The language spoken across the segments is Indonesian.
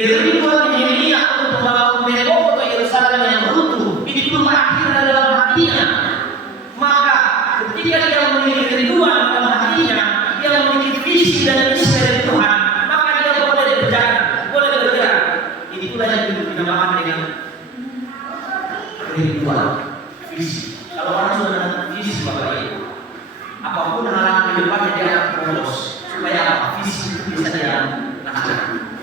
Kerinduan Nehemia untuk membangun tembok atau Yerusalem yang runtuh itu akhirnya dalam hatinya. Maka ketika dia memiliki kerinduan dalam hatinya, dia memiliki visi dan misi dari Tuhan, maka dia boleh berjalan, boleh bergerak. Itulah yang dinamakan dengan kerinduan, visi. Kalau orang sudah ada visi, Bapak Ibu, apapun halangan di depannya dia akan terus supaya visi itu bisa dia laksanakan.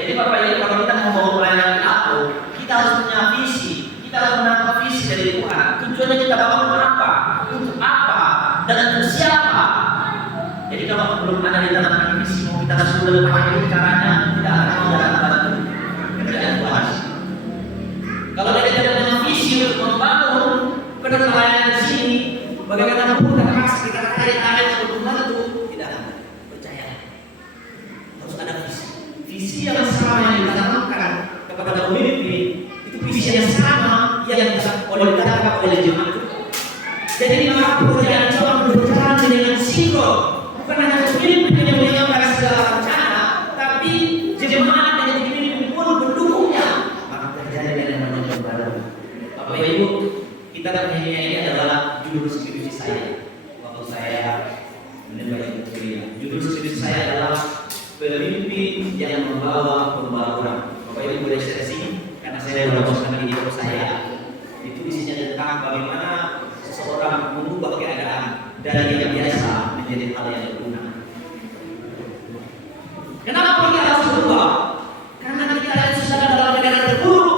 Jadi Bapak Ibu, kalau kita mau bawa pelayanan aku, kita harus punya visi. Kita harus menangkap visi dari Tuhan. Tujuannya kita bangun apa, untuk apa, dan untuk siapa. Jadi kalau belum ada ditanamkan visi, mau kita sudah pakai caranya, tidak akan mau datang bantu kerjaan Tuhan. Kalau kita tidak punya visi untuk membangun pelayanan di sini, bagaimanapun kita paksa kita tarik untuk membantu, tidak akan percaya. Harus ada visi. Visi yang sama yang ditanamkan kepada pemimpin itu visi yang sama yang ditanamkan oleh jemaat. Jadi maka pekerjaan Tuhan berjalan dengan sinkron, bukan hanya pemimpin yang menyampaikan segala rencana, tapi jemaat yang dipimpin pun mendukungnya. Maka terjadi dengan namanya baru. Bapak Ibu, kita Nehemia ini adalah judul skripsi saya waktu saya menembak kuliah. Judul skripsi saya adalah pemimpin yang membawa pembangunan. Bapak Ibu boleh share sini karena saya sudah posting di video saya. Itu isinya tentang bagaimana seseorang mengubah keadaan dari yang biasa menjadi hal yang berguna. Kenapa kita harus berubah? Karena kita sudah dalam keadaan terburuk.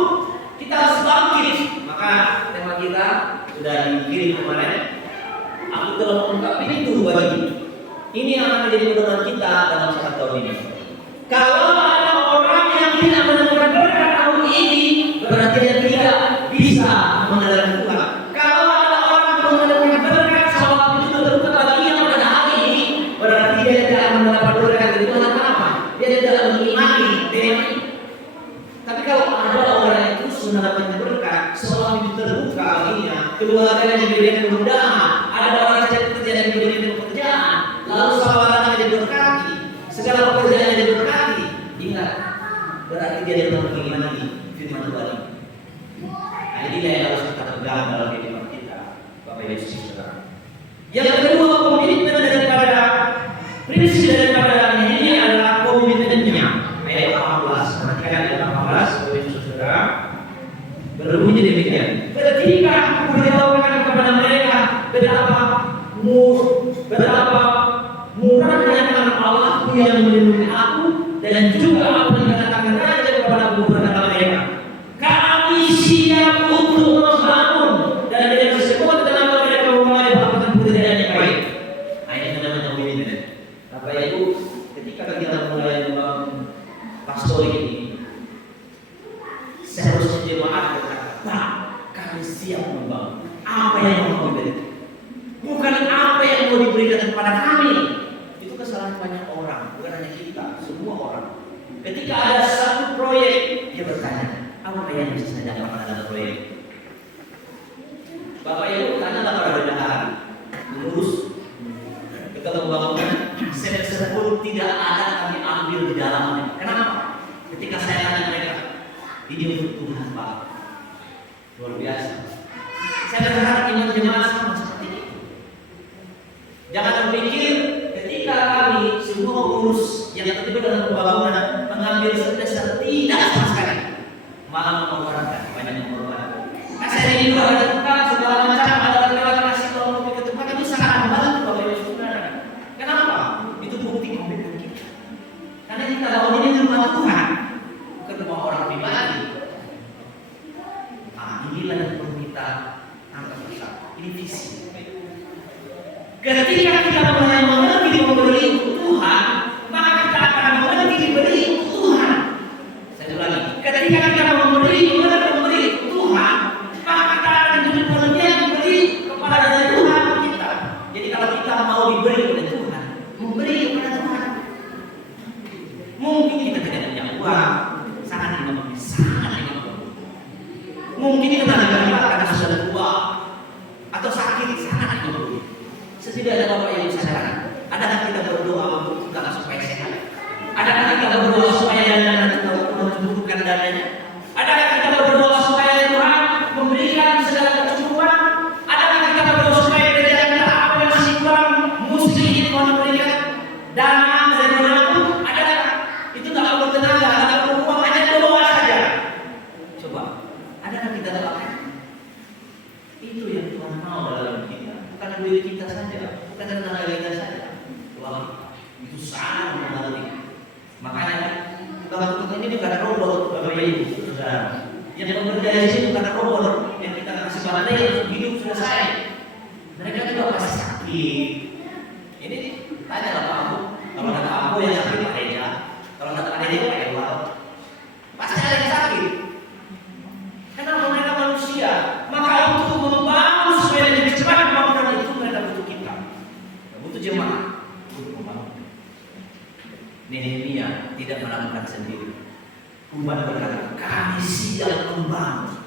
Kita harus bangkit. Maka tema kita sudah dikirim kemarin. Aku telah mengungkapkan itu bagi. Ini yang akan menjadi pedoman kita dalam 1 tahun ini. Kalau ada orang yang tidak menemukan berkat tahun ini, berarti dia tidak bisa mengandalkan Tuhan. Kalau ada orang yang menemukan berkat selama itu terbuka bagi yang pada hari ini, berarti dia tidak mendapat berkat dari Tuhan. Kenapa? Dia tidak mengimani tema ini. Tapi kalau ada orang yang terus mendapatkan berkat selama itu terbuka baginya, keluarganya diberikan kemudahan, ada orang yang terjadi diberikan pekerjaan, lalu sahabatnya diberkati, segala pekerjaannya diberkati. Ingat, berarti dia telah mengimani firman Tuhan ini. Nah, inilah yang harus kita pegang dalam kehidupan kita, Bapak Ibu Saudara. Yang kedua, komitmen daripada prinsip daripada ini adalah komitmennya. Ayat 18, perhatikan ayat 18, Bapak Ibu Saudara. Berbunyi demikian. Ketika aku beritahukan kepada mereka betapa murahnya tangan Allahku yang melindungi aku, dan juga apa yang dikatakan raja kepada aku, berkata mereka, kami siap untuk membangun, dan dengan sekuat tenaga mereka memulai melakukan pekerjaan yang baik. Nah, ini namanya komitmen. Bapak Ibu, ketika kita mulai membangun pastorik ini, seharusnya jemaat berkata, Pak, kami siap membangun. Apa yang mau diberikan? Bukan apa yang mau diberikan kepada kami. Itu kesalahan banyak orang, bukan hanya kita, semua orang. Ketika ada satu proyek, dia bertanya, apa yang bisa saya dapatkan dalam proyek? Bapak Ibu, tanyalah pada bendahara, mengurus kita membangun set pun tidak ada kami ambil di dalamnya. Kenapa? Ketika saya tanya mereka, ini untuk Tuhan, Pak. Luar biasa. Saya berharap iman jemaat sama seperti itu. Jangan berpikir ketika kami semua pengurus yang terlibat dalam pembangunan mengambil sebesar tidak sama sekali, malah mengorbankan banyak mengorbankan. Nah, saya ini juga ada tukang segala macam, ada lewat kasih tolong kopi ke tempat itu sangat membantu Bapak Ibu Saudara. Kenapa? Itu bukti komitmen kita. Karena kita bangun ini rumah Tuhan, bukan rumah orang pribadi. Inilah yang perlu kita angkat bersama. Ini visi. Ketika kita mulai mengerti memberi untuk Tuhan, maka kita akan mengerti diberi untuk Tuhan. Saya ulangi. Ketika kita memberi untuk Tuhan, maka kita akan menjadi diberi kepada Tuhan kita. Jadi kalau kita mau diberi oleh Tuhan, memberi kepada Tuhan. Mungkin kita tidak punya uang, sangat tidak. Mungkin kita tidak dapat karena sudah tua atau sakit, sangat tidak. Setidaknya Bapak Ibu sadar, adakah kita berdoa untuk kita supaya sehat? Adakah kita berdoa supaya ini bukan robot, Bapak Ibu, saudara. Yang bekerja di sini bukan robot yang kita kasih baterai langsung hidup selesai. Mereka juga pasti sakit. Ini tanya lah Pak Abu. Kalau ada Pak Abu yang sakit Pak Eja, kalau ada Pak Eja Pak Ewal, pasti ada yang sakit. Karena mereka manusia. Maka untuk membangun supaya lebih cepat pembangunan itu mereka butuh kita, butuh jemaah untuk membangun. Nehemia tidak melakukan sendiri. Umat berkata, kami siap membangun.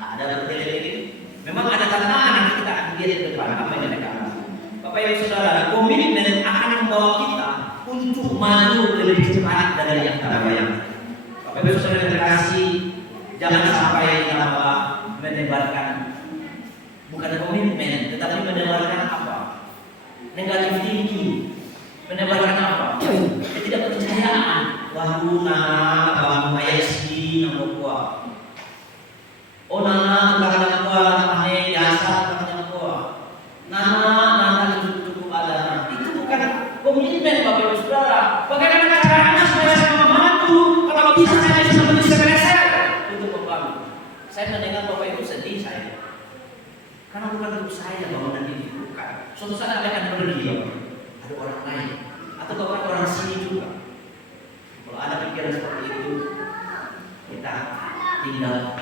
Nah, ada berbagai ini. Memang ada tantangan yang kita akan lihat di depan. Apa yang mereka lakukan? Bapak Ibu Saudara, komitmen akan membawa kita untuk maju lebih cepat dari yang kita bayangkan. Bapak Ibu Saudara terkasih, jangan sampai kita menebarkan bukan komitmen, tetapi menebarkan apa? Negatif thinking. Menebarkan apa? Ketidakpercayaan. Wahuna abang ayah si nang kuah. Oh nana tukang kuah, ane jasa tukang kuah. Nana cukup ada. Itu bukan komitmen Bapak Ibu Saudara. Bagaimana caranya supaya saya membantu? Kalau bisa saya bisa beli sepeser untuk membangun. Saya mendengar Bapak Ibu sedih saya. Karena bukan untuk saya bangunan ini, bukan. Suatu saat akan pergi, ada orang lain atau bahkan orang sini juga. Kalau ada pikiran seperti itu, kita tinggal